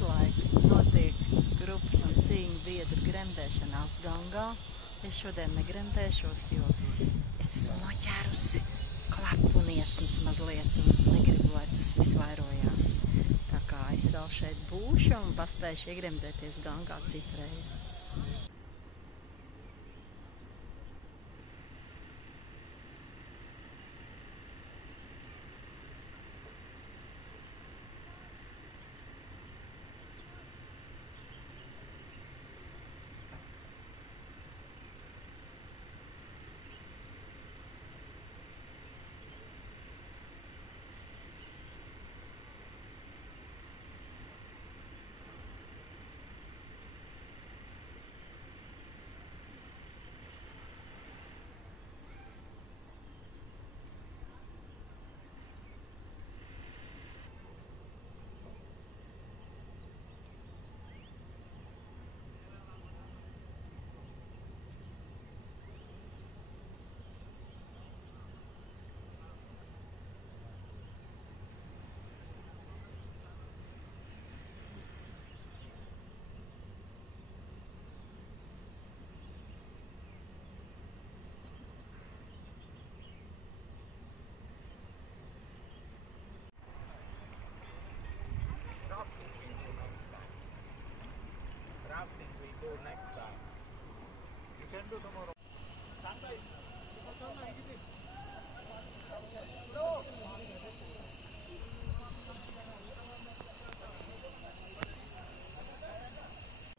pašlaik notiek grupas un cīņu biedru gremdēšanās Gangā. Es šodien negremdēšos, jo es esmu noķērusi klepuniesmas mazliet un negribu, lai tas viss vairojās. Tā kā es vēl šeit būšu un paspēšu iegremdēties Gangā citreiz.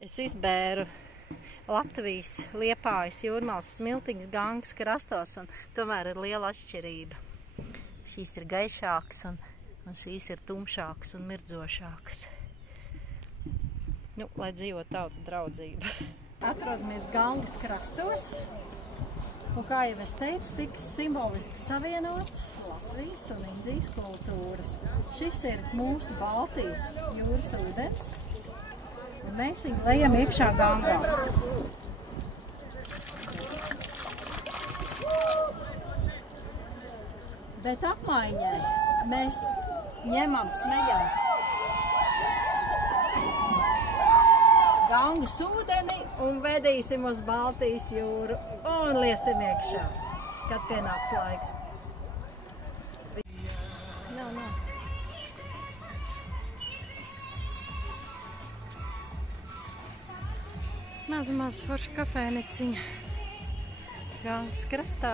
Es izbēru Latvijas, Liepājas, Jūrmalas, Smiltiņas, Gangas krastos, un tomēr ir liela atšķirība. Šīs ir gaišākas, un šīs ir tumšākas un mirdzošākas. Nu, lai dzīvo tauta draudzība. Atrodamies Gangas krastos, un kā jau es teicu, tiks simboliski savienotas Latvijas un Indijas kultūras. Šis ir mūsu Baltijas jūras ūdens. Un mēs viņu lejam iekšā Gangā. Bet apmaiņai mēs ņemam, smeļam Gangas ūdeni un vedīsim uz Baltijas jūru un liesim iekšā, kad pienāks laiks. Maza forša kafēniciņa Gangas krastā.